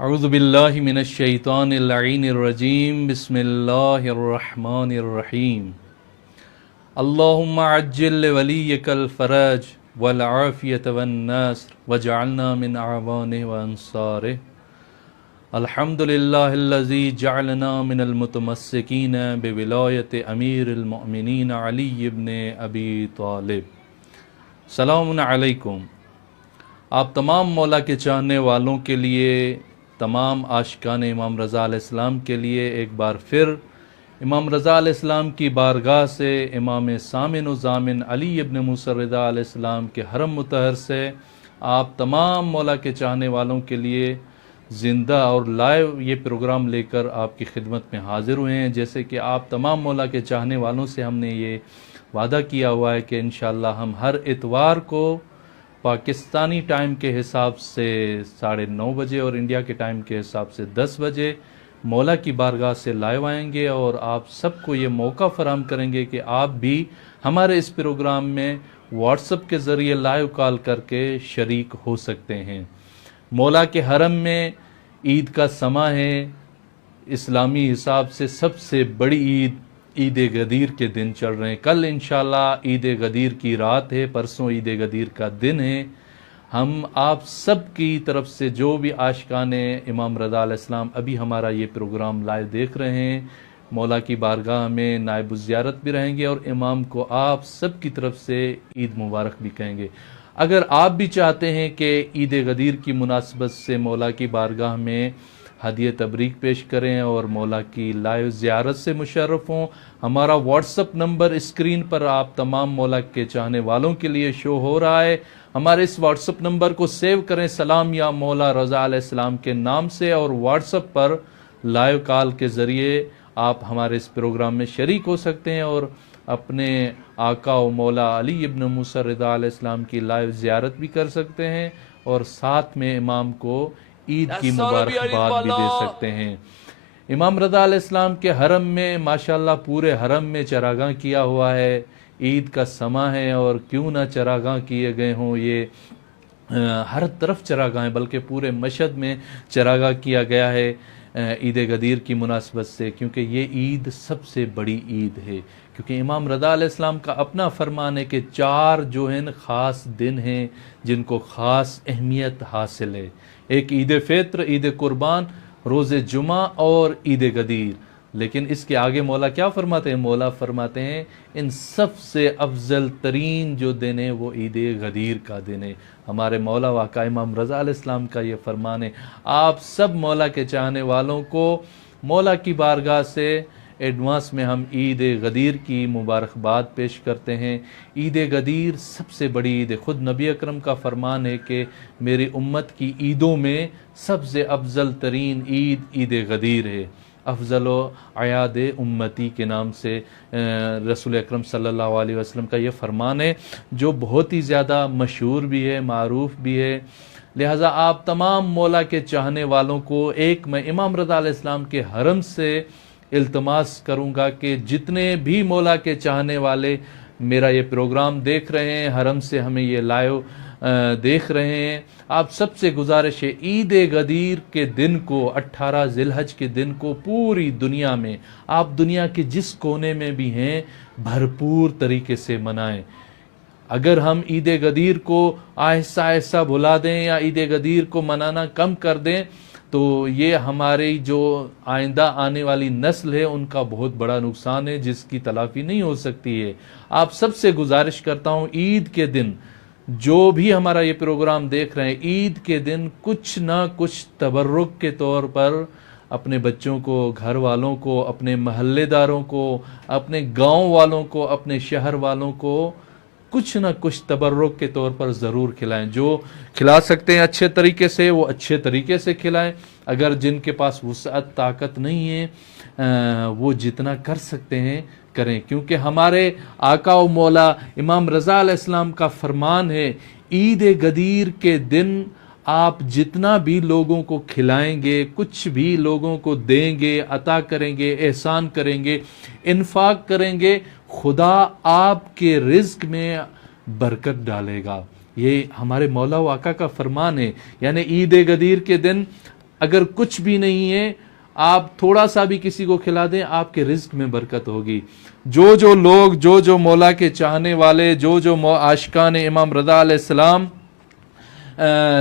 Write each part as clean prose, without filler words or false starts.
अऊज़ुबिल्लाहि मिनश्शैतानिर्रजीम बिस्मिल्लाहिर्रहमानिर्रहीम। अल्लाहुम्मा अज्जिल वलियकल फ़रज वल आफ़ियत वन नस्र वजअलना मिन अवानिहि व अंसारिहि। अल्हम्दुलिल्लाहिल्लज़ी जअलना मिनल मुतमस्सिकीन बिविलायति अमीरिल मुअमिनीन अली इब्न अबी तालिब। सलामुन अलैकुम। आप तमाम मौला के चाहने वालों के लिए, तमाम आशिकान इमाम रज़ा अलैहिस्सलाम के लिए एक बार फिर इमाम रज़ा अलैहिस्सलाम की बारगाह से इमाम सामिन व ज़ामिन अली इब्न मूसा रिज़ा अलैहिस्सलाम के हरम मुतहर से आप तमाम मौला के चाहने वालों के लिए ज़िंदा और लाइव ये प्रोग्राम लेकर आपकी खिदमत में हाज़िर हुए हैं। जैसे कि आप तमाम मौला के चाहने वालों से हमने ये वादा किया हुआ है कि इंशाअल्लाह हम हर इतवार को पाकिस्तानी टाइम के हिसाब से 9:30 बजे और इंडिया के टाइम के हिसाब से 10 बजे मौला की बारगाह से लाइव आएंगे और आप सबको ये मौका फराहम करेंगे कि आप भी हमारे इस प्रोग्राम में व्हाट्सएप के ज़रिए लाइव कॉल करके शरीक हो सकते हैं। मौला के हरम में ईद का समा है। इस्लामी हिसाब से सबसे बड़ी ईद गदीर के दिन चल रहे हैं। कल इंशाल्लाह ईद गदीर की रात है, परसों ईद गदीर का दिन है। हम आप सब की तरफ से जो भी आशिकान इमाम रज़ा अलैहिस्सलाम अभी हमारा ये प्रोग्राम लाइव देख रहे हैं, मौला की बारगाह में नायब ज़ियारत भी रहेंगे और इमाम को आप सब की तरफ से ईद मुबारक भी कहेंगे। अगर आप भी चाहते हैं कि ईद गदीर की मुनासबत से मौला की बारगाह में हदिया तबरीक पेश करें और मौला की लाइव ज़ियारत से मुशर्रफ हों, हमारा व्हाट्सअप नंबर स्क्रीन पर आप तमाम मौला के चाहने वालों के लिए शो हो रहा है। हमारे इस व्हाट्सअप नंबर को सेव करें, सलाम या मौला रज़ा अलैहिस्सलाम के नाम से, और व्हाट्सअप पर लाइव कॉल के ज़रिए आप हमारे इस प्रोग्राम में शरीक हो सकते हैं और अपने आका व मौला अली इब्न मूसा रिज़ा अलैहिस्सलाम की लाइव ज़ियारत भी कर सकते हैं और साथ में इमाम को ईद की मुबारकबाद भी दे सकते हैं। इमाम रज़ा अलैहिस्सलाम के हरम में माशाल्लाह पूरे हरम में चरागाह किया हुआ है। ईद का समा है और क्यों ना चरागाह किए गए हों। ये हर तरफ चरागाह है, बल्कि पूरे मशहद में चरागाह किया गया है ईद गदीर की मुनासबत से, क्योंकि ये ईद सबसे बड़ी ईद है। क्योंकि इमाम रज़ा अलैहिस्सलाम का अपना फरमान है कि 4 जो हैं ख़ास दिन हैं जिनको ख़ास अहमियत हासिल है। एक ईद फ़ित्र, ईद कुर्बान, रोज़े जुमा और ईद गदीर। लेकिन इसके आगे मौला क्या फरमाते हैं? मौला फरमाते हैं इन सब से अफजल तरीन जो दिन है वो ईद गदीर का दिन है। हमारे मौला वाक़ा इमाम रज़ा अलैहिस्सलाम का ये फरमान है। आप सब मौला के चाहने वालों को मौला की बारगाह से एडवांस में हम ईद गदीर की मुबारकबाद पेश करते हैं। ईद गदीर सबसे बड़ी ईद है। ख़ुद नबी अकरम का फरमान है कि मेरी उम्मत की ईदों में सबसे अफजल तरीन ईद ईद गदीर है। अफजल अयाद उम्मती के नाम से रसूल अकरम सल्लल्लाहु अलैहि वसल्लम का ये फरमान है, जो बहुत ही ज़्यादा मशहूर भी है, मारूफ भी है। लिहाजा आप तमाम मौला के चाहने वालों को मैं इमाम रज़ा अलैहिस्सलाम के हरम से इल्तमास करूँगा कि जितने भी मौला के चाहने वाले मेरा ये प्रोग्राम देख रहे हैं, हरम से हमें ये लाइव देख रहे हैं, आप सबसे गुजारिश है ईद गदीर के दिन को, 18 ज़िलहज के दिन को पूरी दुनिया में, आप दुनिया के जिस कोने में भी हैं, भरपूर तरीके से मनाएं। अगर हम ईद गदीर को आहिस्ता आहिस्ता भुला दें या ईद गदीर को मनाना कम कर दें तो ये हमारी जो आइंदा आने वाली नस्ल है उनका बहुत बड़ा नुकसान है, जिसकी तलाफ़ी नहीं हो सकती है। आप सबसे गुजारिश करता हूँ ईद के दिन जो भी हमारा ये प्रोग्राम देख रहे हैं, ईद के दिन कुछ ना कुछ तबर्रुक के तौर पर अपने बच्चों को, घर वालों को, अपने महल्लेदारों को, अपने गांव वालों को, अपने शहर वालों को कुछ ना कुछ तबर्रुक के तौर पर ज़रूर खिलाएं। जो खिला सकते हैं अच्छे तरीके से वो अच्छे तरीके से खिलाएं। अगर जिनके पास वुसअत, ताकत नहीं है, वो जितना कर सकते हैं करें। क्योंकि हमारे आका व मौला इमाम रज़ा अलैहिस्सलाम का फरमान है ईद गदीर के दिन आप जितना भी लोगों को खिलाएंगे, कुछ भी लोगों को देंगे, अता करेंगे, एहसान करेंगे, इन्फाक करेंगे, खुदा आपके रिज़्क़ में बरकत डालेगा। ये हमारे मौला वाका का फरमान है। यानी ईद गदीर के दिन अगर कुछ भी नहीं है, आप थोड़ा सा भी किसी को खिला दें, आपके रिज्क में बरकत होगी। जो लोग, जो मौला के चाहने वाले, जो आशिकान इमाम रज़ा अलैहिस्सलाम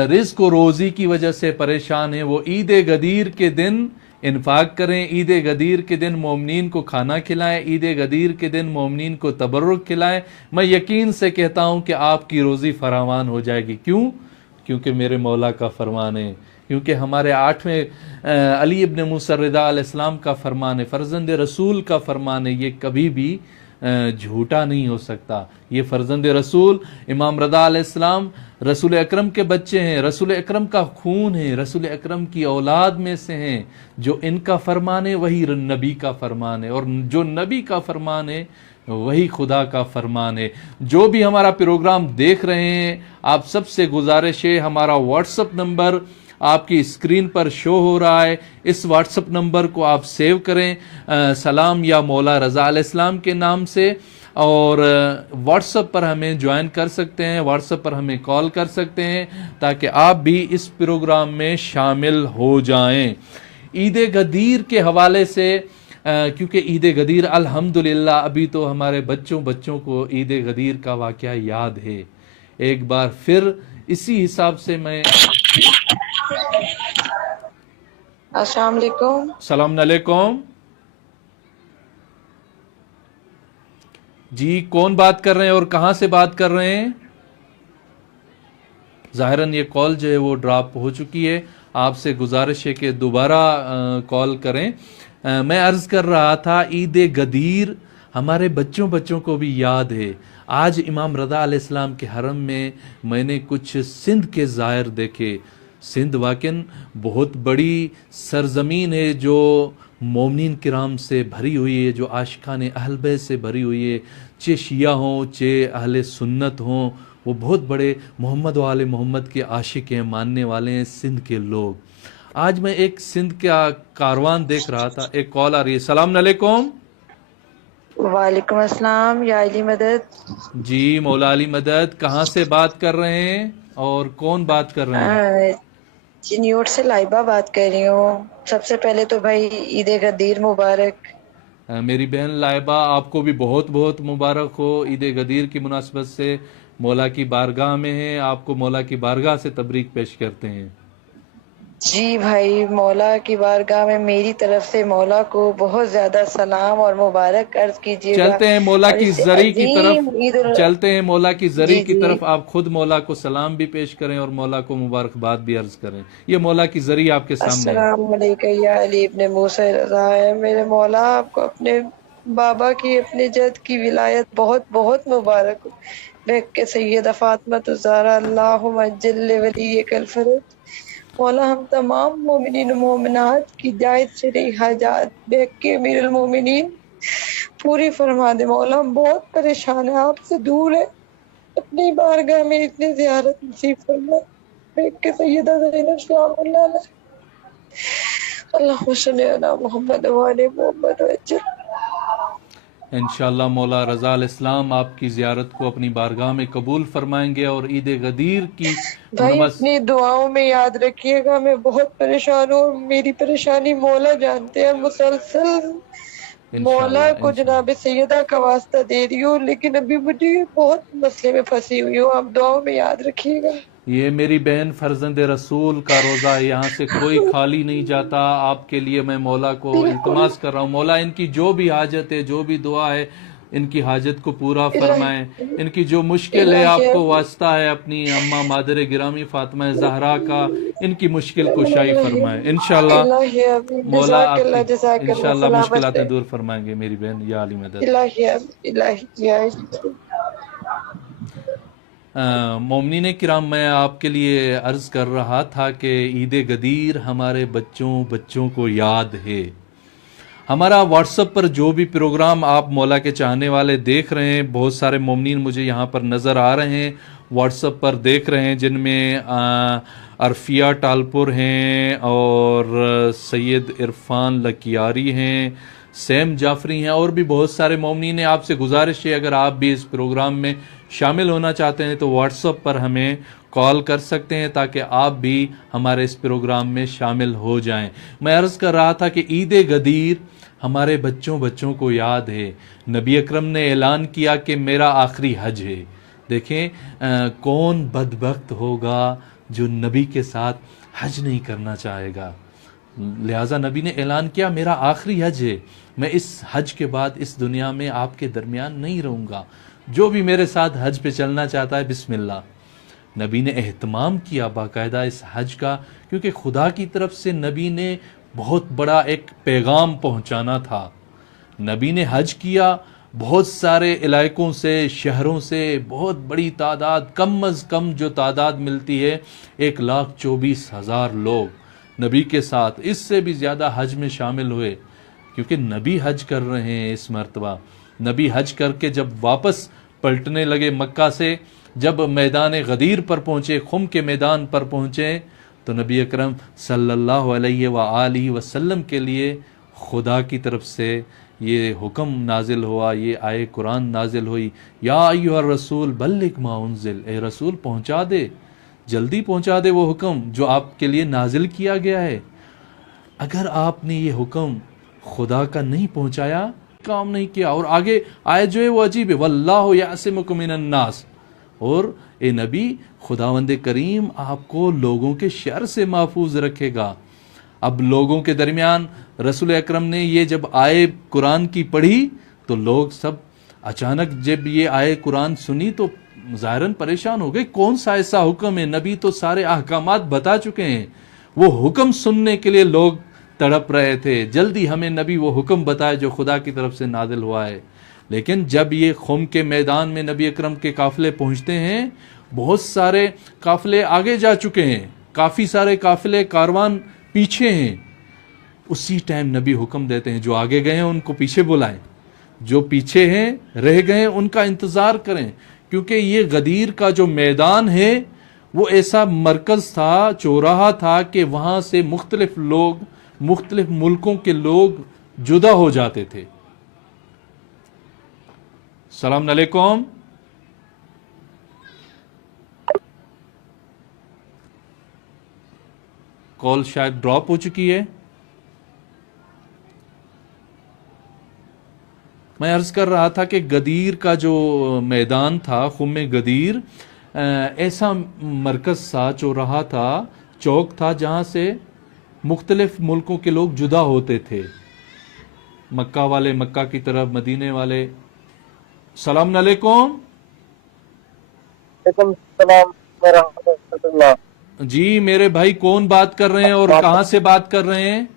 रिज्क और रोज़ी की वजह से परेशान हैं, वो ईद गदीर के दिन इन्फाक करें, ईद गदीर के दिन मोमिनीन को खाना खिलाएं, ईद गदीर के दिन मोमिनीन को तबर्रुक खिलाएं। मैं यकीन से कहता हूँ कि आपकी रोज़ी फरावान हो जाएगी। क्यों? क्योंकि मेरे मौला का फरमान है, क्योंकि हमारे 8वें अली इब्न मूसा रिदा अलैहिस्सलाम का फरमान है, फर्जंद रसूल का फरमान है, ये कभी भी झूठा नहीं हो सकता। ये फर्जंद रसूल इमाम रज़ा अलैहिस्सलाम रसूल अकरम के बच्चे हैं, रसूल अकरम का खून है, रसूल अकरम की औलाद में से हैं। जो इनका फरमान है वही नबी का फरमान है, और जो नबी का फरमान है वही खुदा का फरमान है। जो भी हमारा प्रोग्राम देख रहे हैं, आप सबसे गुजारिश है, हमारा व्हाट्सअप नंबर आपकी स्क्रीन पर शो हो रहा है, इस व्हाट्सअप नंबर को आप सेव करें सलाम या मौला रज़ा अलैहिस्सलाम के नाम से, और व्हाट्सएप पर हमें ज्वाइन कर सकते हैं, व्हाट्सएप पर हमें कॉल कर सकते हैं, ताकि आप भी इस प्रोग्राम में शामिल हो जाएं। ईद गदीर के हवाले से, क्योंकि ईद गदीर अल्हम्दुलिल्लाह अभी तो हमारे बच्चों को ईद गदीर का वाक़या याद है। एक बार फिर इसी हिसाब से मैं अस्सलाम वालेकुम। सलाम अलैकुम जी, कौन बात कर रहे हैं और कहां से बात कर रहे हैं? ज़ाहिरन ये कॉल जो है वो ड्रॉप हो चुकी है, आपसे गुजारिश है कि दोबारा कॉल करें। मैं अर्ज़ कर रहा था, ईद गदीर हमारे बच्चों को भी याद है। आज इमाम रज़ा अलैहिस्सलाम के हरम में मैंने कुछ सिंध के ज़ाहिर देखे। सिंध वाकई बहुत बड़ी सरजमीन है, जो मोमिनीन किराम से भरी हुई है, जो आशिकान अहल बैत से भरी हुई है, चे शिया हों चे अहले सुन्नत हों, वो बहुत बड़े मोहम्मद वाले मोहम्मद के आशिक हैं, मानने वाले हैं सिंध के लोग। आज मैं एक सिंध का कारवान देख रहा था, एक कॉल आ रही है। सलाम अलैकुम। वालेकुम अस्सलाम, या अली मदद। जी मौला अली मदद, कहाँ से बात कर रहे हैं और कौन बात कर रहे हैं? चिन्योट से लाइबा बात कर रही हूँ। सबसे पहले तो भाई ईद गदीर मुबारक। मेरी बहन लाइबा, आपको भी बहुत बहुत मुबारक हो। ईद गदीर की मुनासबत से मौला की बारगाह में हैं, आपको मौला की बारगाह से तबरीक पेश करते हैं। जी भाई, मौला की बारगाह में मेरी तरफ से मौला को बहुत ज्यादा सलाम और मुबारक अर्ज कीजिएगा। चलते हैं मौला की जरी की तरफ, चलते हैं मौला की जरी जी की जी। तरफ। आप खुद मौला को सलाम भी पेश करें और मौला को मुबारकबाद भी अर्ज करें। ये मौला की जरी आपके सामने है। अस्सलाम वालेकुम या अली इब्ने मूसा रज़ा है। मेरे मौला, आपको अपने बाबा की, अपने जद की विलायत बहुत बहुत मुबारक हो। बेक के सैयदा फातिमा ज़हरा अल्लाहुम्मा अज्जिल वलिय्यकल फरूज। मौला, हम तमाम मोमिनीन मोमिनात की जायज शरई हाजात बेक के अमीरुल मोमिनीन पूरी फरमा दे। मौला, हम बहुत परेशान है, आपसे दूर है, अपनी बारगाह में इतनी ज़ियारत नसीब फरमा। बेक के सैयदा ज़ैनब सलामुल्लाह अलैहा। अल्लाहुम्मा सल्ली अला मुहम्मद व आले मुहम्मद वज्जल। इंशाअल्लाह मौला रज़ा अलैहिस्सलाम आपकी ज़ियारत को अपनी बारगाह में कबूल फरमाएंगे। और ईद गदीर की भाई अपनी दुआओं में याद रखिएगा, मैं बहुत परेशान हूँ, मेरी परेशानी मौला जानते हैं। मुसलसल मौला को जनाब सैयदा का वास्ता दे रही हूँ, लेकिन अभी मुझे बहुत मसले में फंसी हुई हूँ, आप दुआओं में याद रखिएगा। ये मेरी बहन फर्जंद रसूल का रोज़ा है, यहाँ से कोई खाली नहीं जाता। आपके लिए मैं मौला को इल्तिमास कर रहा हूँ, मौला इनकी जो भी हाजत है, जो भी दुआ है, इनकी हाजत को पूरा फरमाएं। इनकी जो मुश्किल है, आपको वास्ता है अपनी अम्मा मादर गिरामी फातिमा ज़हरा का, इनकी मुश्किल कुशाई फरमाएं। इंशाअल्लाह मौला आपकी इंशाअल्लाह मुश्किलातें दूर फरमाएंगे मेरी बहन या अली मदद। मोमिनीन किराम, मैं आपके लिए अर्ज़ कर रहा था कि ईद गदीर हमारे बच्चों को याद है। हमारा व्हाट्सएप पर जो भी प्रोग्राम आप मौला के चाहने वाले देख रहे हैं, बहुत सारे मोमिनीन मुझे यहाँ पर नज़र आ रहे हैं, व्हाट्सएप पर देख रहे हैं, जिनमें अरफिया टालपुर हैं और सैयद इरफान लकियारी हैं, सैम जाफरी हैं, और भी बहुत सारे मोमिनीन हैं। आपसे गुजारिश है, अगर आप भी इस प्रोग्राम में शामिल होना चाहते हैं तो व्हाट्सएप पर हमें कॉल कर सकते हैं ताकि आप भी हमारे इस प्रोग्राम में शामिल हो जाएं। मैं अर्ज़ कर रहा था कि ईद गदीर हमारे बच्चों को याद है। नबी अकरम ने ऐलान किया कि मेरा आखिरी हज है। देखें कौन बदबख्त होगा जो नबी के साथ हज नहीं करना चाहेगा। लिहाजा नबी ने ऐलान किया मेरा आखिरी हज है, मैं इस हज के बाद इस दुनिया में आपके दरमियान नहीं रहूँगा, जो भी मेरे साथ हज पे चलना चाहता है बिस्मिल्लाह। नबी ने एहतमाम किया बाकायदा इस हज का, क्योंकि खुदा की तरफ से नबी ने बहुत बड़ा एक पैगाम पहुंचाना था। नबी ने हज किया, बहुत सारे इलाकों से, शहरों से बहुत बड़ी तादाद, कम अज़ कम जो तादाद मिलती है 1,24,000 लोग नबी के साथ, इससे भी ज़्यादा हज में शामिल हुए, क्योंकि नबी हज कर रहे हैं इस मर्तबा। नबी हज करके जब वापस पलटने लगे मक्का से, जब मैदान गदीर पर पहुँचे, खुम के मैदान पर पहुँचे, तो नबी अकरम सल्लल्लाहु अलैहि वसल्लम के लिए खुदा की तरफ से ये हुक्म नाजिल हुआ, ये आए कुरान नाजिल हुई, या अय्युहर रसूल बल्लिग मा उन्जिल, ए रसूल पहुँचा दे, जल्दी पहुँचा दे वो हुक्म जो आपके लिए नाजिल किया गया है। अगर आपने ये हुक्म खुदा का नहीं पहुँचाया, काम नहीं किया, और आगे आए जो है वो अजीब है, वल्लाहु यासिमुकुम मिनन नास, और ए नबी खुदावंद करीम आपको लोगों के शर से महफूज रखेगा। अब लोगों के दरमियान रसूल अकरम ने ये जब आए कुरान की पढ़ी तो लोग सब अचानक जब ये आए कुरान सुनी तो ज़ाहिरन परेशान हो गए, कौन सा ऐसा हुक्म है, नबी तो सारे अहकामात बता चुके हैं। वो हुक्म सुनने के लिए लोग तड़प रहे थे, जल्दी हमें नबी वो हुक्म बताए जो खुदा की तरफ से नादिल हुआ है। लेकिन जब ये खुम के मैदान में नबी अकरम के काफ़िले पहुँचते हैं, बहुत सारे काफ़िले आगे जा चुके हैं, काफ़ी सारे काफ़िले कारवान पीछे हैं। उसी टाइम नबी हुक्म देते हैं जो आगे गए हैं उनको पीछे बुलाएं, जो पीछे हैं रह गए उनका इंतज़ार करें, क्योंकि ये गदीर का जो मैदान है वो ऐसा मरकज़ था, चौराहा था कि वहाँ से मुख्तलिफ लोग, मुख्तलिफ मुल्कों के लोग जुदा हो जाते थे। सलाम अलैकुम। कॉल शायद ड्रॉप हो चुकी है। मैं अर्ज़ कर रहा था कि गदीर का जो मैदान था, खुम गदीर, ऐसा मरकज़ सा, चौराहा था, चौक था, जहाँ से मुख्तलिफ मुल्कों के लोग जुदा होते थे। मक्का वाले मक्का की तरफ, मदीने वाले। सलाम अलैकुम। सलाम व रहमतुल्लाह। जी मेरे भाई, कौन बात कर रहे हैं और कहाँ से बात कर रहे हैं?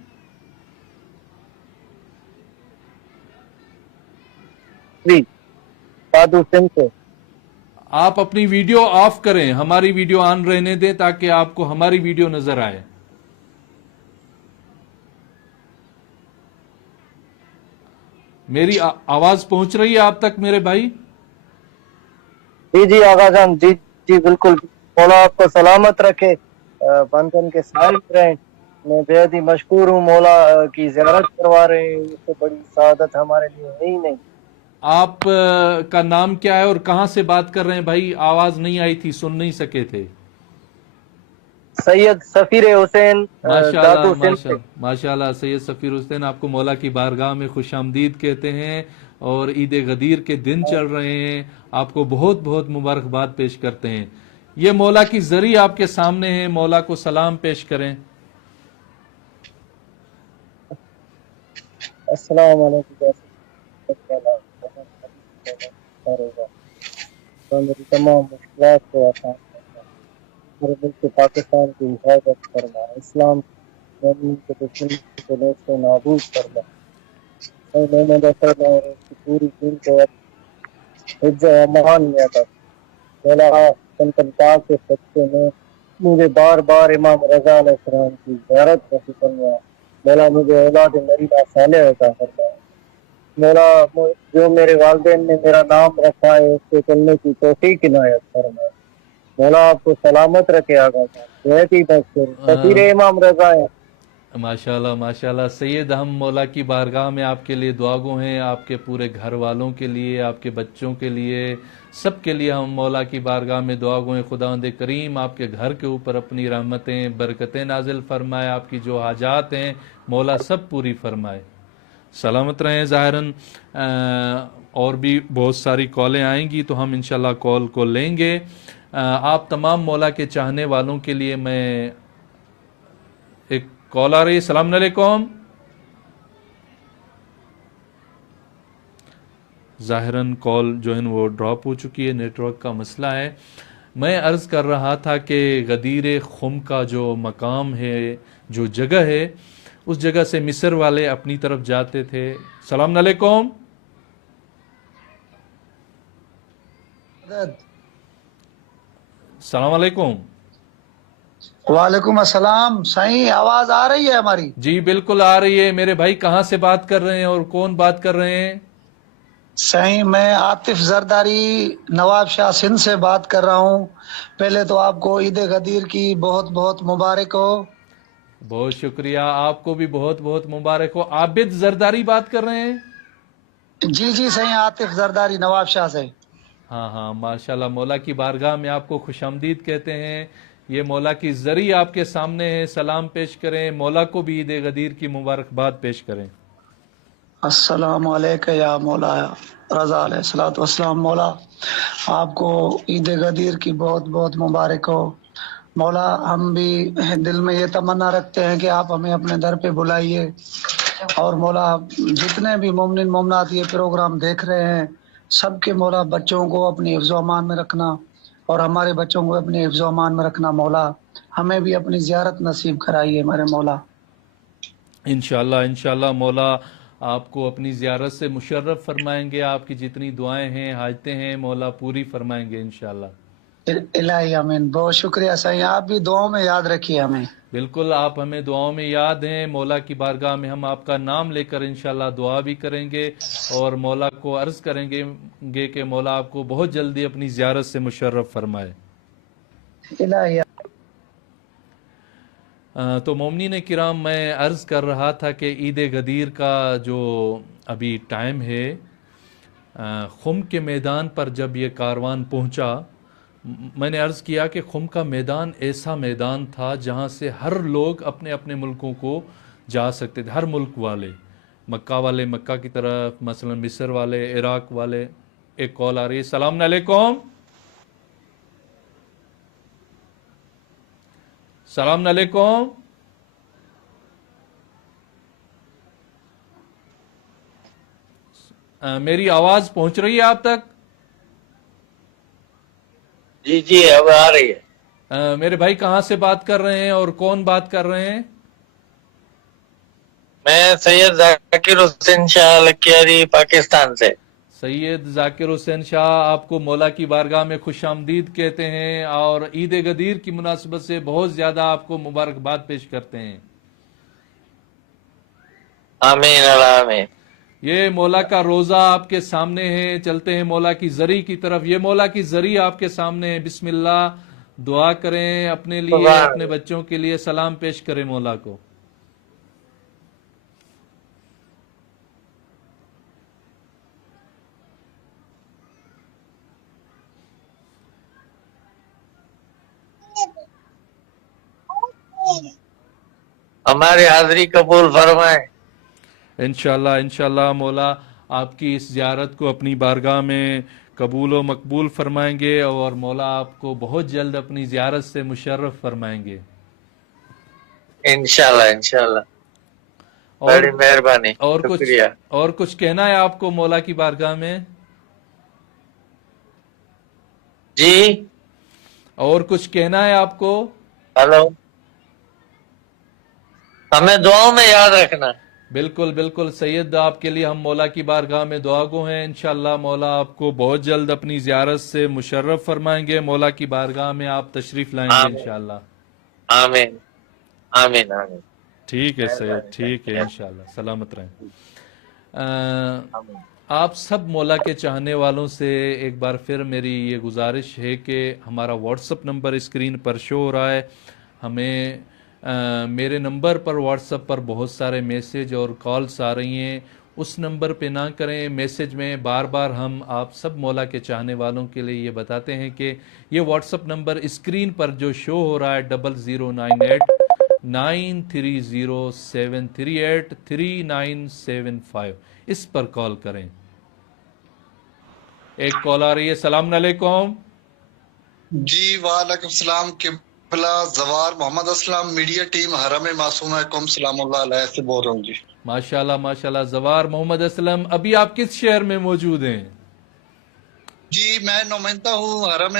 जी, साधु सिंह से। आप अपनी वीडियो ऑफ करें, हमारी वीडियो ऑन रहने दें ताकि आपको हमारी वीडियो नजर आए। मेरी आवाज पहुंच रही है आप तक मेरे भाई? जी जी आगा जान, जी जी बिल्कुल। मौला आपको सलामत रखे, बंधन के साल रहें। मैं बेहद ही मशकूर हूँ, मौला की ज़ियारत करवा रहे हैं, इससे बड़ी सादत हमारे लिए है ही नहीं। आप का नाम क्या है और कहां से बात कर रहे हैं भाई? आवाज नहीं आई थी, सुन नहीं सके थे। सैयद सफीर हुसैन, दादू सिंह से। माशाल्लाह सैयद सफीर हुसैन, आपको मौला की बारगाह में खुशामदीद कहते हैं, और ईद गदीर के दिन चल रहे हैं, आपको बहुत बहुत मुबारकबाद पेश करते हैं। ये मौला की जरी आपके सामने है, मौला को सलाम पेश करें। अस्सलाम वालेकुम। मेरी तमाम मुश्किलात को आसान करना, मेरे मुल्क पाकिस्तान की हिफाजत करना, इस्लाम के दुश्मन को नेस्त नाबूद करना, मोहम्मद और उसकी पूरी टीम को हिफ्ज़ अमान में अता। मौला संतनता के सच्चे में मुझे बार बार इमाम रज़ा अलैहिस्सलाम की ज़ियारत नसीब फरमाया। मौला मुझे औलाद मरीदा सालेह अता फरमाया। मौला जो मेरे वालिदैन ने मेरा नाम रखा है उसके चलने की तौफीक इनायत फरमाए। मौला आपको सलामत रखे आगा। बेहद ही मशहूर सफीर इमाम रज़ा है। माशाल्लाह माशाल्लाह सैयद, हम मौला की बारगाह में आपके लिए दुआगो हैं, आपके पूरे घर वालों के लिए, आपके बच्चों के लिए, सब के लिए हम मौला की बारगाह में दुआगो हैं। खुदावंद करीम आपके घर के ऊपर अपनी रहमतें बरकतें नाजिल फरमाए, आपकी जो हाजात हैं मौला सब पूरी फरमाए। सलामत रहें। ज़ाहिरन और भी बहुत सारी कॉलें आएंगी तो हम इंशाल्लाह कॉल को लेंगे। आप तमाम मौला के चाहने वालों के लिए मैं, एक कॉल आ रही है। सलाम अलैकुम। ज़ाहिरन कॉल जो है वो ड्रॉप हो चुकी है, नेटवर्क का मसला है। मैं अर्ज़ कर रहा था कि गदीर खुम का जो मकाम है, जो जगह है, उस जगह से मिस्र वाले अपनी तरफ जाते थे। सलाम अलैकुम। सलाम अलैकुम। वालेकुम अस्सलाम। साईं, आवाज आ रही है हमारी? जी बिल्कुल आ रही है। मेरे भाई कहाँ से बात कर रहे हैं और कौन बात कर रहे हैं? साईं, मैं आतिफ जरदारी नवाब शाह सिंध से बात कर रहा हूँ। पहले तो आपको ईद गदीर की बहुत बहुत मुबारक हो। बहुत शुक्रिया, आपको भी बहुत बहुत मुबारक हो। आबिद जरदारी बात कर रहे हैं? जी जी साईं, आतिफ जरदारी नवाब शाह से। हाँ हाँ माशाल्लाह, मौला की बारगाह में आपको खुशामदीद कहते हैं। ये मौला की जरी आपके सामने है, सलाम पेश करें। मौला को भी ईद गदीर की मुबारकबाद पेश करें। अस्सलाम वालेकुम या मौला रजा अलैहिस्सलातु वस्सलाम। मौला आपको ईद गदीर की बहुत बहुत मुबारक हो। मौला हम भी दिल में ये तमन्ना रखते हैं कि आप हमें अपने दर पे बुलाइए। और मौला जितने भी मोमिन मोमनात ये प्रोग्राम देख रहे हैं, सबके मौला बच्चों को अपनी हिफ्ज़ अमान में रखना और हमारे बच्चों को अपने हिफ्ज़ अमान में रखना। मौला हमें भी अपनी ज़ियारत नसीब कराइए मेरे मौला। इंशाल्लाह इंशाल्लाह मौला आपको अपनी ज़ियारत से मुशर्रफ फरमाएंगे। आपकी जितनी दुआएं हैं, हाजतें हैं, मौला पूरी फरमाएंगे इंशाल्लाह। इलाही आमीन। बहुत शुक्रिया साईं, आप भी दुआओं में याद रखिए हमें। बिल्कुल, आप हमें दुआओं में याद हैं। मौला की बारगाह में हम आपका नाम लेकर इंशाल्लाह दुआ भी करेंगे और मौला को अर्ज़ करेंगे कि मौला आपको बहुत जल्दी अपनी ज़ियारत से मुशर्रफ फरमाए। इलाही तो मोमिनीन किराम, मैं अर्ज़ कर रहा था कि ईद गदीर का जो अभी टाइम है, खुम के मैदान पर जब ये कारवान पहुंचा, मैंने अर्ज़ किया कि खुम का मैदान ऐसा मैदान था जहां से हर लोग अपने अपने मुल्कों को जा सकते थे। हर मुल्क वाले, मक्का वाले मक्का की तरफ, मसलन मिस्र वाले, इराक वाले। एक कॉल आ रही है। सलाम अलैकुम। सलाम अलैकुम। मेरी आवाज पहुंच रही है आप तक? जी जी, अब आ रही है। मेरे भाई कहाँ से बात कर रहे हैं और कौन बात कर रहे हैं? मैं सैयद जाकिर हुसैन शाह लकियारी पाकिस्तान से। सैयद जाकिर हुसैन शाह, आपको मौला की बारगाह में खुश आमदीद कहते हैं और ईद गदीर की मुनासिबत से बहुत ज्यादा आपको मुबारकबाद पेश करते हैं। आमीन आमीन। ये मौला का रोजा आपके सामने है। चलते हैं मौला की जरी की तरफ। ये मौला की जरी आपके सामने है। बिस्मिल्लाह, दुआ करें अपने लिए, अपने बच्चों के लिए, सलाम पेश करें मौला को। हमारी हाजिरी कबूल फरमाए। इंशाल्लाह इंशाल्लाह मौला आपकी इस ज़ियारत को अपनी बारगाह में कबूल व मकबूल फरमाएंगे और मौला आपको बहुत जल्द अपनी ज़ियारत से मुशर्रफ फरमाएंगे इंशाल्लाह इंशाल्लाह। और बड़ी मेहरबानी, और शुक्रिया। कुछ कहना है आपको मौला की बारगाह में? जी, और कुछ कहना है आपको? हेलो, हमें दुआओं में याद रखना। बिल्कुल बिल्कुल सैयद, आपके लिए हम मौला की बारगाह में दुआ गो हैं। इंशाल्लाह मौला आपको बहुत जल्द अपनी ज़ियारत से मुशर्रफ फरमाएंगे। मौला की बारगाह में आप तशरीफ लाएंगे इंशाल्लाह। आमीन आमीन आमीन। ठीक है सैयद, ठीक है, इंशाल्लाह। सलामत रहें। आप सब मौला के चाहने वालों से एक बार फिर मेरी ये गुजारिश है कि हमारा व्हाट्सअप नंबर स्क्रीन पर शो हो रहा है, हमें मेरे नंबर पर व्हाट्सएप पर बहुत सारे मैसेज और कॉल्स आ रही हैं, उस नंबर पे ना करें। मैसेज में बार बार हम आप सब मौला के चाहने वालों के लिए ये बताते हैं कि ये व्हाट्सएप नंबर स्क्रीन पर जो शो हो रहा है 00989307383975, इस पर कॉल करें। एक कॉल आ रही है। सलाम अलैकुम। जी वालेकुम सलाम। किबला जवार मोहम्मद असलम, मीडिया टीम हरम मासूम सलामुल्लाह अलैह से बोल रहा हूँ जी। माशाल्लाह माशाल्लाह। जवार मोहम्मद असलम, अभी आप किस शहर में मौजूद हैं? जी मैं नुमाइंदा हूँ हरम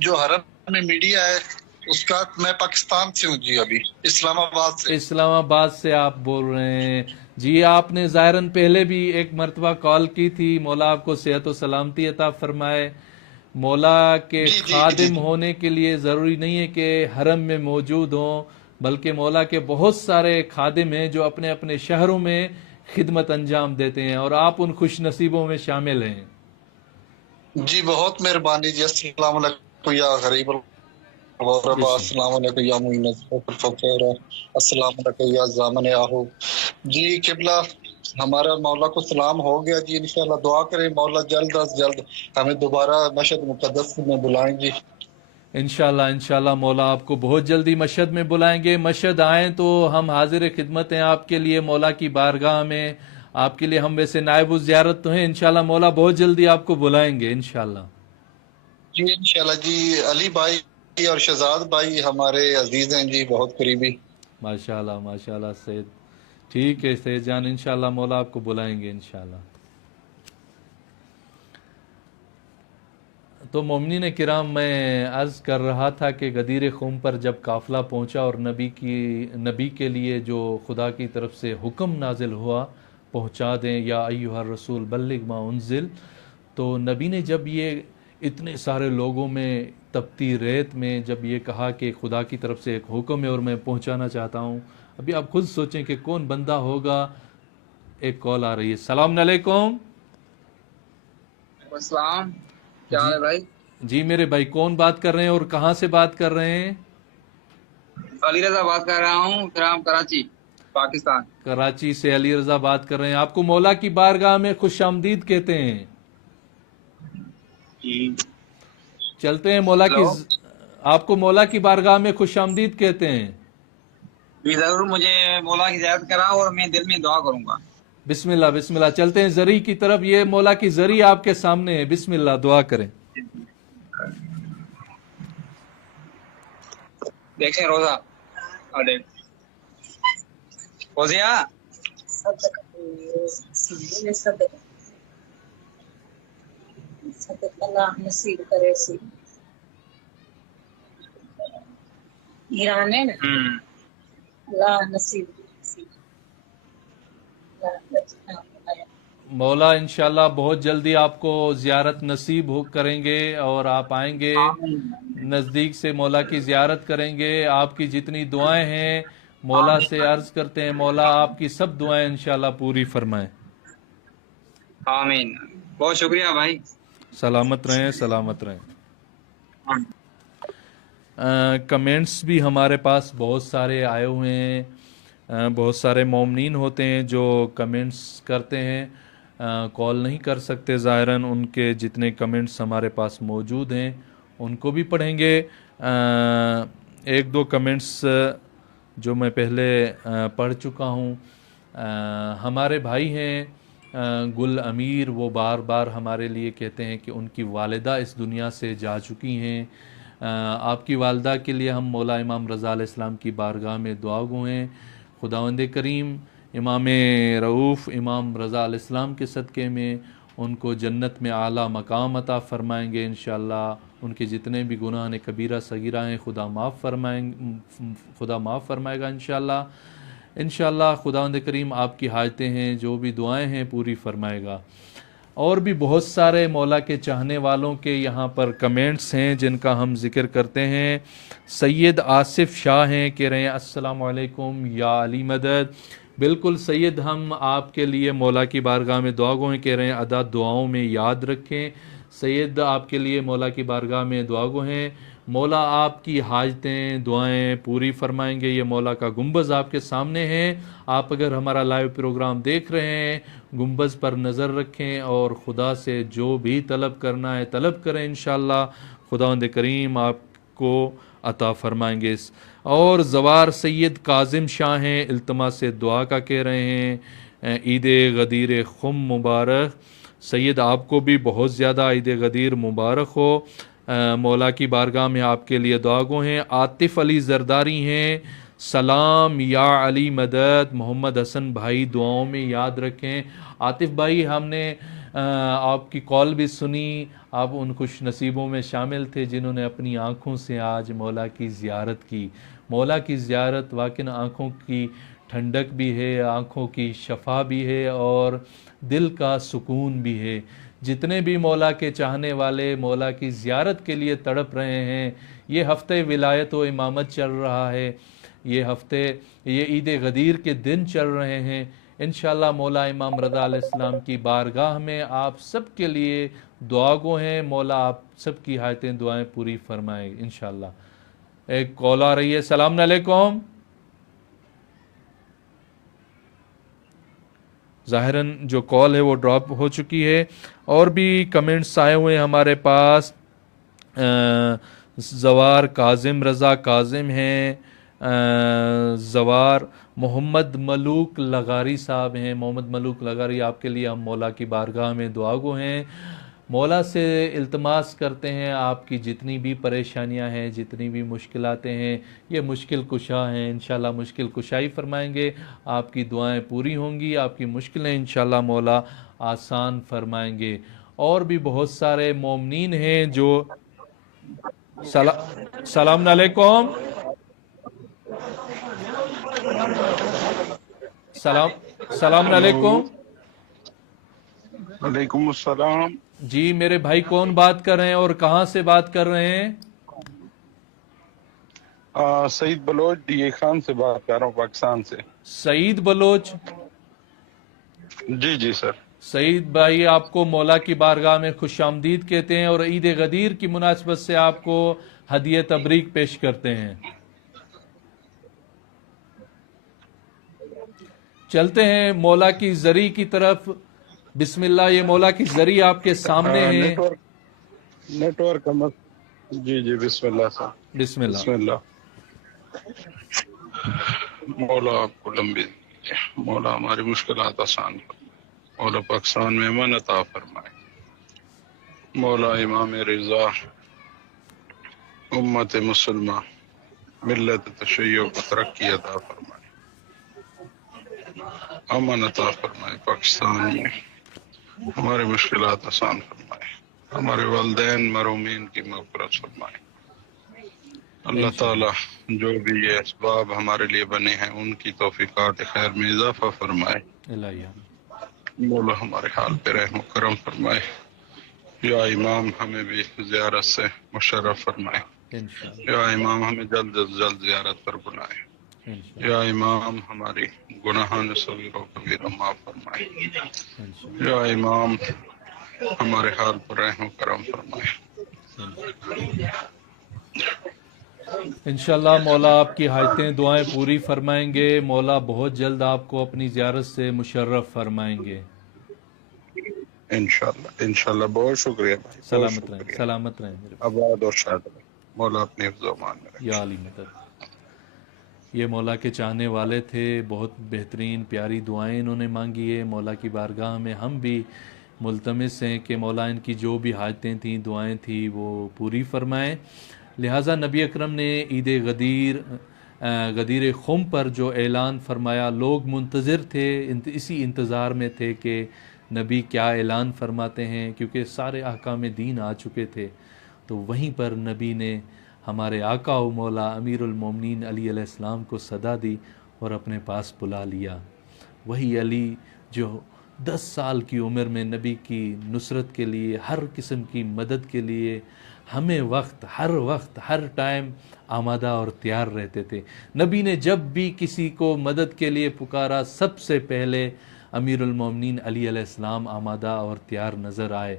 जो हरम में मीडिया है उसका। मैं पाकिस्तान से हूँ जी, अभी इस्लामाबाद से। इस्लामाबाद से आप बोल रहे हैं जी। आपने ज़ाहिरन पहले भी एक मरतबा कॉल की थी। मौला आपको सेहत व सलामती अता फरमाए। मौला के जी जी खादिम जी होने के लिए ज़रूरी नहीं है कि हरम में मौजूद हों, बल्कि मौला के बहुत सारे खादिम हैं जो अपने अपने शहरों में खिदमत अंजाम देते हैं, और आप उन खुश नसीबों में शामिल हैं। जी, बहुत मेहरबानी जी। अस्सलाम वालेकुम या गरीब गौरबा, बिस्मिल्लाह। अस्सलाम वालेकुम या मुइनस फकीर, अस्सलाम वालेकुम या ज़ामन आहू। जी किबला, हमारा मौला को सलाम हो गया जी। इंशाल्लाह दुआ करें मौला जल्द अज जल्द हमें दोबारा मशहद मुक़द्दस में बुलाएं जी। इंशाल्लाह इंशाल्लाह मौला आपको बहुत जल्दी मशहद में बुलाएंगे। मशहद आएँ तो हम हाजिर खिदमत हैं आपके लिए मौला की बारगाह में। आपके लिए हम वैसे नायब ज़ियारत तो हैं। इंशाल्लाह मौला बहुत जल्दी आपको बुलाएंगे इंशाल्लाह। जी इंशाल्लाह जी। अली भाई और शहजाद भाई हमारे अजीज हैं जी, बहुत करीबी। माशाल्लाह माशाल्लाह सैयद। ठीक है सैयद जान, इंशाल्लाह मौला आपको बुलाएंगे इंशाल्लाह। तो मोमिनीन किराम, मैं अर्ज़ कर रहा था कि गदीर ख़ुम पर जब काफ़िला पहुंचा और नबी के लिए जो खुदा की तरफ से हुक्म नाजिल हुआ, पहुंचा दें या अय्युहर रसूल बल्लिग मा उन्ज़िल, तो नबी ने जब ये इतने सारे लोगों में तपती रेत में जब ये कहा कि खुदा की तरफ से एक हुक्म है और मैं पहुंचाना चाहता हूँ, अभी आप खुद सोचें कि कौन बंदा होगा। एक कॉल आ रही है। सलाम अलैकुम। अस्सलाम, क्या हाल है भाई? जी मेरे भाई, कौन बात कर रहे हैं और कहाँ से बात कर रहे हैं? अली रजा बात कर रहा हूँ, कराम, कराची, पाकिस्तान। कराची से अली रजा बात कर रहे हैं। आपको मौला की बारगाह में खुशामदीद कहते हैं। जी चलते हैं मौला की। हेलो। आपको मौला की बारगाह में खुशामदीद कहते हैं। जी जरूर, मुझे मौला की ज़ियारत कराओ और मैं दिल में दुआ करूंगा। बिस्मिल्लाह बिस्मिल्लाह। चलते हैं जरी की तरफ। ये मौला की जरी आपके सामने है। बिस्मिल्लाह, दुआ करें। देखें रोजा अरे रोजिया, अल्लाह नसीब करे सी ईरान है ना, अल्लाह नसीब सी। मौला इंशाल्लाह बहुत जल्दी आपको ज़ियारत नसीब हो करेंगे और आप आएंगे, नज़दीक से मौला की ज़ियारत करेंगे। आपकी जितनी दुआएं हैं मौला से अर्ज़ करते हैं, मौला आपकी सब दुआएं इंशाल्लाह पूरी फरमाएं। आमीन। बहुत शुक्रिया भाई। सलामत रहें, सलामत रहें। कमेंट्स भी हमारे पास बहुत सारे आए हुए हैं। बहुत सारे मोमिनीन होते हैं जो कमेंट्स करते हैं, कॉल नहीं कर सकते ज़ाहिरन। उनके जितने कमेंट्स हमारे पास मौजूद हैं उनको भी पढ़ेंगे। एक दो कमेंट्स जो मैं पहले पढ़ चुका हूँ। हमारे भाई हैं गुल अमीर, वो बार बार हमारे लिए कहते हैं कि उनकी वालिदा इस दुनिया से जा चुकी हैं। आपकी वालिदा के लिए हम मौला इमाम रज़ा अलैहिस्सलाम की बारगाह में दुआ गो हैं। खुदावंद करीम इमाम रऊफ़ इमाम रज़ा अलैहिस्सलाम के सदक़े में उनको जन्नत में आला मकाम अता फ़रमाएँगे इंशाअल्लाह। उनके जितने भी गुनाह ने कबीरा सगीरा हैं खुदा माफ़ फरमाएगा इंशाअल्लाह। खुदावंद करीम आपकी हाजतें हैं, जो भी दुआएं हैं पूरी फरमाएगा। और भी बहुत सारे मौला के चाहने वालों के यहाँ पर कमेंट्स हैं जिनका हम जिक्र करते हैं। सैयद आसिफ शाह हैं, कह रहे हैं अस्सलाम वालेकुम या अली मदद। बिल्कुल सैयद, हम आपके लिए मौला की बारगाह में दुआ गो हैं, कह रहे हैं अदा दुआओं में याद रखें। सैयद आपके लिए मौला की बारगाह में दुआ गो हैं। मौला आपकी हाजतें दुआएं पूरी फरमाएंगे। ये मौला का गुंबज़ आपके सामने है। आप अगर हमारा लाइव प्रोग्राम देख रहे हैं, गुंबज़ पर नज़र रखें और खुदा से जो भी तलब करना है तलब करें। इंशाअल्लाह खुदावंद करीम आपको अता फरमाएंगे। और जवार सैयद काजिम शाह हैं, इल्तमास दुआ का कह रहे हैं। ईद गदीर खुम मुबारक। सैयद आपको भी बहुत ज़्यादा ईद गदीर मुबारक हो। मौला की बारगाह में आपके लिए दुआ गो हैं। आतिफ़ अली जरदारी हैं, सलाम या अली मदद। मोहम्मद हसन भाई दुआओं में याद रखें। आतिफ़ भाई, हमने आपकी कॉल भी सुनी। आप उन खुश नसीबों में शामिल थे जिन्होंने अपनी आँखों से आज मौला की ज़ियारत की। मौला की ज़ियारत वाकई आँखों की ठंडक भी है, आँखों की शफा भी है और दिल का सुकून भी है। जितने भी मौला के चाहने वाले मौला की ज़ियारत के लिए तड़प रहे हैं, ये हफ्ते विलायत व इमामत चल रहा है, ये हफ्ते ये ईद गदीर के दिन चल रहे हैं। इंशाअल्लाह मौला इमाम रज़ा अलैहिस्सलाम की बारगाह में आप सब के लिए दुआ गो हैं। मौला आप सब की हाजतें दुआएं पूरी फरमाए इंशाअल्लाह। एक कॉल आ रही है। सलाम अलैकुम। ज़ाहिरन जो कॉल है वो ड्रॉप हो चुकी है। और भी कमेंट्स आए हुए हैं हमारे पास। जवार काजिम रज़ा काजिम हैं, जवार मोहम्मद मलूक लगारी साहब हैं। मोहम्मद मलूक लगारी, आपके लिए हम मौला की बारगाह में दुआ गो हैं। मौला से इल्तमास करते हैं आपकी जितनी भी परेशानियां हैं, जितनी भी मुश्किलातें हैं, ये मुश्किल कुशा हैं। इंशाल्लाह मुश्किल कुशाई फरमाएंगे, आपकी दुआएं पूरी होंगी, आपकी मुश्किलें इंशाल्लाह मौला आसान फरमाएंगे। और भी बहुत सारे मोमिनीन हैं जो सलाम अलैकुम। सलाम अलैकुम। वालेकुम अस्सलाम। जी मेरे भाई, कौन बात कर रहे हैं और कहाँ से बात कर रहे हैं? सईद बलोच डीए खान से बात कर रहा हूँ, पाकिस्तान से। सईद बलोच। जी जी सर। सईद भाई, आपको मौला की बारगाह में खुशामदीद कहते हैं और ईद गदीर की मुनासबत से आपको हदिया तबरीक पेश करते हैं। चलते हैं मौला की जरी की तरफ। बिस्मिल्लाह, ये मौला की जरी आपके सामने है। नेटवर्क का मत। जी जी बिस्मिल्लाह सर। बिस्मिल्लाह। बिस्मिल्लाह। मौला आपको लंबी, मौला हमारी मुश्किलात आसान कर, मौला पाकिस्तान में अमन अता फरमाए, मौला इमाम रिजा उम्मत मुसलमा मिल्लत तशय्यो को तरक्की अता फरमाए, अमन अता फरमाए, पाकिस्तान में हमारी मुश्किलात आसान फरमाए, हमारे वालिदैन मरूमीन की मग़फ़िरत फरमाए। अल्लाह ताला जो भी ये असबाब हमारे लिए बने हैं उनकी तौफीकात खैर में इजाफा फरमाए। मौला हमारे हाल पे रहम करम फरमाए। या इमाम हमें भी ज़ियारत से मुशर्रफ फरमाए। या इमाम हमें जल्द से जल्द ज़ियारत पर बुलाए। या इमाम हमारी गुनाहान सगीर व कबीर माफ़ फरमाए। या इमाम हमारे हाल पर रहम करम फरमाए। इंशाल्लाह मौला आपकी हाजतें दुआएं पूरी फरमाएंगे। मौला बहुत जल्द आपको अपनी ज़ियारत से मुशर्रफ फरमाएंगे इंशाल्लाह। इंशाल्लाह। बहुत शुक्रिया भाई। सलामत रहें, सलामत रहें मेरे आबाद और शाद रहें। मौला अपने हिफ्ज़-ओ-अमान में रखे। या अली मदद। ये मौला के चाहने वाले थे, बहुत बेहतरीन प्यारी दुआएं इन्होंने मांगी है। मौला की बारगाह में हम भी मुल्तमिस हैं कि मौला इनकी जो भी हाजतें थीं, दुआएं थी, वो पूरी फरमाएं। लिहाजा नबी अकरम ने ईद गदीर खुम पर जो ऐलान फरमाया, लोग मुंतज़िर थे, इसी इंतज़ार में थे कि नबी क्या ऐलान फरमाते हैं, क्योंकि सारे अहकाम दीन आ चुके थे। तो वहीं पर नबी ने हमारे आका व मौला अमीरुल मोमिनीन अली अलैहिस्सलाम को सदा दी और अपने पास बुला लिया। वही अली जो 10 साल की उम्र में नबी की नुसरत के लिए, हर किस्म की मदद के लिए हर वक्त हर टाइम आमादा और तैयार रहते थे। नबी ने जब भी किसी को मदद के लिए पुकारा, सबसे पहले अमीरुल मोमिनीन अली अलैहिस्सलाम आमादा और तैयार नज़र आए।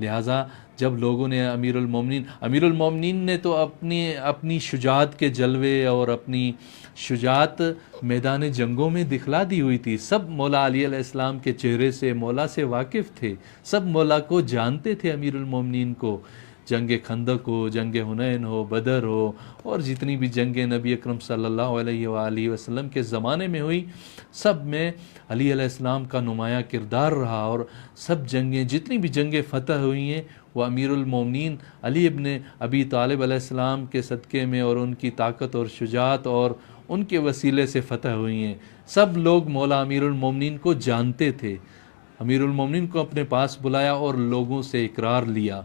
लिहाजा जब लोगों ने अमीरुल मोमिनीन ने तो अपनी शुजाअत के जलवे और अपनी शुजाअत मैदान जंगों में दिखला दी हुई थी। सब मौला अली अलैहिस्सलाम के चेहरे से मौला से वाकिफ़ थे, सब मौला को जानते थे। अमीरुल मोमिनीन को जंग खंदक हो, जंग हुनैन हो, बदर हो और जितनी भी जंगें नबी अकरम सल्लल्लाहु अलैहि वसल्लम के ज़माने में हुई, सब में अली अलैहिस्सलाम का नुमाया किरदार रहा। और सब जंगें, जितनी भी जंगें फ़तह हुई हैं, वह अमीरुल मोमिनीन अली इब्ने अबी तालिब अलैहिस्सलाम के सदक़े में और उनकी ताकत और शुजाअत और उनके वसीले से फ़तह हुई हैं। सब लोग मौला अमीरुल मोमिनीन को जानते थे। अमीरुल मोमिनीन को अपने पास बुलाया और लोगों से इकरार लिया,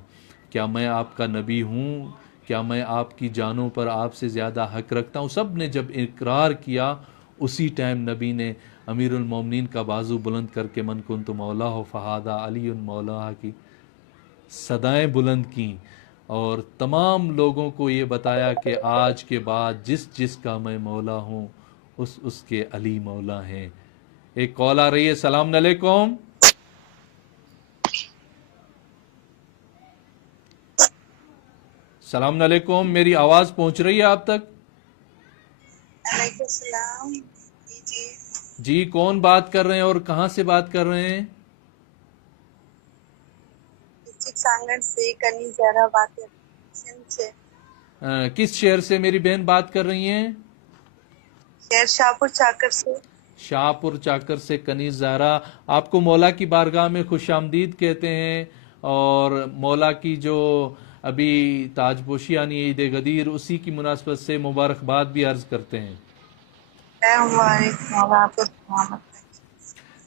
क्या मैं आपका नबी हूँ? क्या मैं आपकी जानों पर आपसे ज़्यादा हक़ रखता हूँ? सब ने जब इकरार किया, उसी टाइम नबी ने अमीरुल मोमिनीन का बाजू बुलंद करके मन कुन्तु मौला हो फ़हादा अलीउन मौला की सदाएं बुलंद की और तमाम लोगों को ये बताया कि आज के बाद जिसका मैं मौला हूँ उसके अली मौला हैं। एक कॉल आ रही है। सलाम अलैकुम। सलाम अलैकुम, मेरी आवाज़ पहुँच रही है आप तक? सलाम। जी, कौन बात कर रहे हैं और कहाँ से बात कर रहे हैं? सांगड़ से कनी जरा बात कर से। किस शहर से मेरी बहन बात कर रही हैं? शहर शाहपुर चाकर से। शाहपुर चाकर से कनी ज़ारा, आपको मौला की बारगाह में खुशामदीद कहते हैं और मौला की जो अभी ताजपोशी यानी ईद गदीर, उसी की मुनासबत से मुबारकबाद भी अर्ज करते हैं।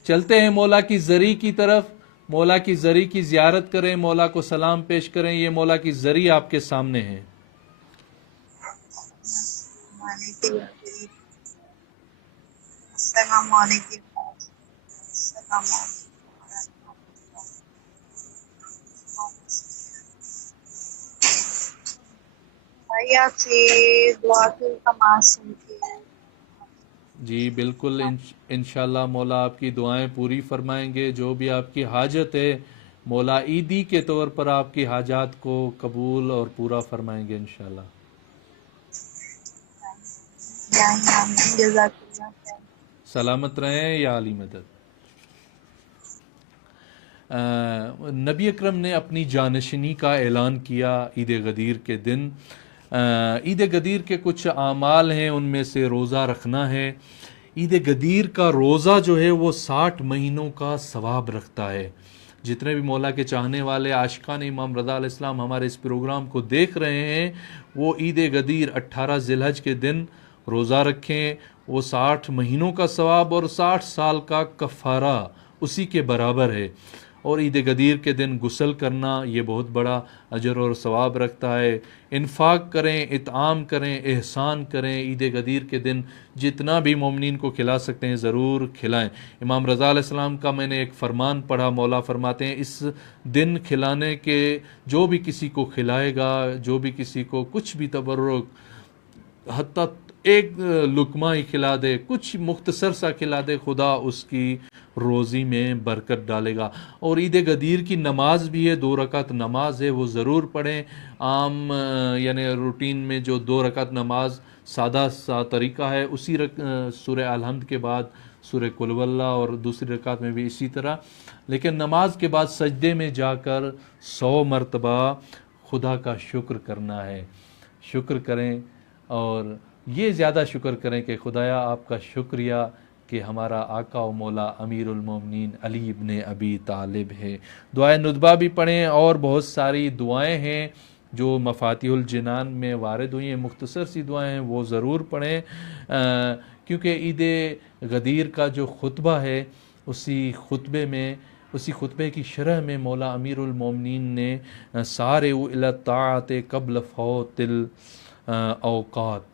चलते हैं मौला की ज़री की तरफ। मौला की ज़री की ज़ियारत करें, मौला को सलाम पेश करें। ये मौला की ज़री आपके सामने है। भाई आपसे दुआ की कमाल सुनती है। जी बिल्कुल, इंशाल्लाह मौला आपकी दुआएं पूरी फरमाएंगे। जो भी आपकी हाजत है, मौला ईदी के तौर पर आपकी हाजात को कबूल और पूरा फरमाएंगे इंशाल्लाह। सलामत रहें या अली मदद। नबी अकरम ने अपनी जानशनी का ऐलान किया ईद गदीर के दिन। ईद गदीर के कुछ आमाल हैं, उनमें से रोज़ा रखना है। ईद गदीर का रोज़ा जो है वो 60 महीनों का सवाब रखता है। जितने भी मौला के चाहने वाले आशिकान इमाम रज़ा अलैहिस्सलाम हमारे इस प्रोग्राम को देख रहे हैं, वो ईद गदीर 18 ज़िलहज के दिन रोज़ा रखें। वो 60 महीनों का सवाब और 60 साल का कफ़ारा उसी के बराबर है। और ईद गदीर के दिन गुस्ल करना ये बहुत बड़ा अजर और सवाब रखता है। इन्फाक करें, इताम करें, एहसान करें। ईद गदीर के दिन जितना भी मोमिनीन को खिला सकते हैं ज़रूर खिलाएं। इमाम रज़ा अलैहिस्सलाम का मैंने एक फ़रमान पढ़ा, मौला फरमाते हैं इस दिन खिलाने के, जो भी किसी को खिलाएगा, जो भी किसी को कुछ भी तबर्रुक, हत्ता एक लुकमा ही खिला दे, कुछ मुख्तसर सा खिला दे, खुदा उसकी रोज़ी में बरकत डालेगा। और ईद गदीर की नमाज भी है, 2 रकात नमाज है, वो ज़रूर पढ़ें। आम यानी रूटीन में जो 2 रकात नमाज सादा सा तरीका है, उसी सूरह अल-हम्द के बाद सूरह कुल वल्लाह और दूसरी रकात में भी इसी तरह। लेकिन नमाज के बाद सजदे में जाकर 100 मरतबा खुदा का शुक्र करना है। शुक्र करें और ये ज़्यादा शुक्र करें कि खुदाया आपका शुक्रिया कि हमारा आका व मौला अमीरुल मोमिनीन अली इब्ने अबी तालिब है। दुआए नुदबा भी पढ़ें और बहुत सारी दुआएं हैं जो मफातिहुल जिनान में वारिद हुई हैं, मुख्तसर सी दुआएं हैं, वो ज़रूर पढ़ें। क्योंकि ईद गदीर का जो खुतबा है, उसी खुतबे की शरह में मौला अमीरुल मोमिनीन ने सारे इला ताअत क़ब्ल फ़ौतिल औक़ात,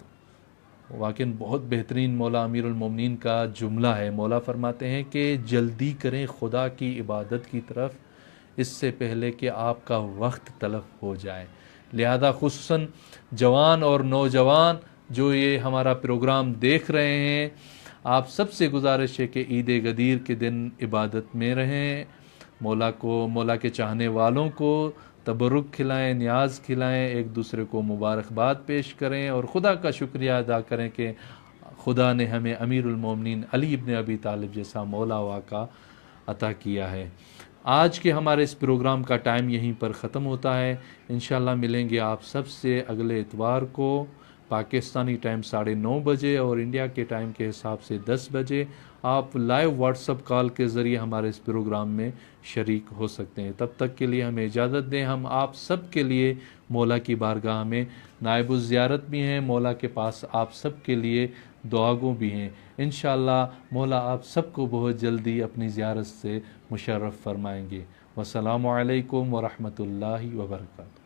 वाक़ई बहुत बेहतरीन मौला अमीरुल मोमिनीन का जुमला है। मौला फरमाते हैं कि जल्दी करें खुदा की इबादत की तरफ, इससे पहले कि आपका वक्त तलफ हो जाए। लिहाजा खुसूसन जवान और नौजवान जो ये हमारा प्रोग्राम देख रहे हैं, आप सबसे गुजारिश है कि ईद गदीर के दिन इबादत में रहें, मौला के चाहने वालों को तबरुक खिलाएं, न्याज खिलाएं, एक दूसरे को मुबारकबाद पेश करें और खुदा का शुक्रिया अदा करें कि खुदा ने हमें अमीरुल मोमिनीन अली इब्न अबी तालिब जैसा मौला वाक़ा अता किया है। आज के हमारे इस प्रोग्राम का टाइम यहीं पर ख़त्म होता है। इंशाल्लाह मिलेंगे आप सबसे अगले इतवार को पाकिस्तानी टाइम 9:30 बजे और इंडिया के टाइम के हिसाब से 10 बजे। आप लाइव व्हाट्सअप कॉल के ज़रिए हमारे इस प्रोग्राम में शरीक हो सकते हैं। तब तक के लिए हमें इजाज़त दें। हम आप सब के लिए मौला की बारगाह में नायब ज़ियारत भी हैं, मौला के पास आप सब के लिए दुआगो भी हैं। इंशाअल्लाह मौला आप सबको बहुत जल्दी अपनी ज़ियारत से मुशर्रफ़ फरमाएंगे। वस्सलामु अलैकुम व रहमतुल्लाहि व बरकातुहू।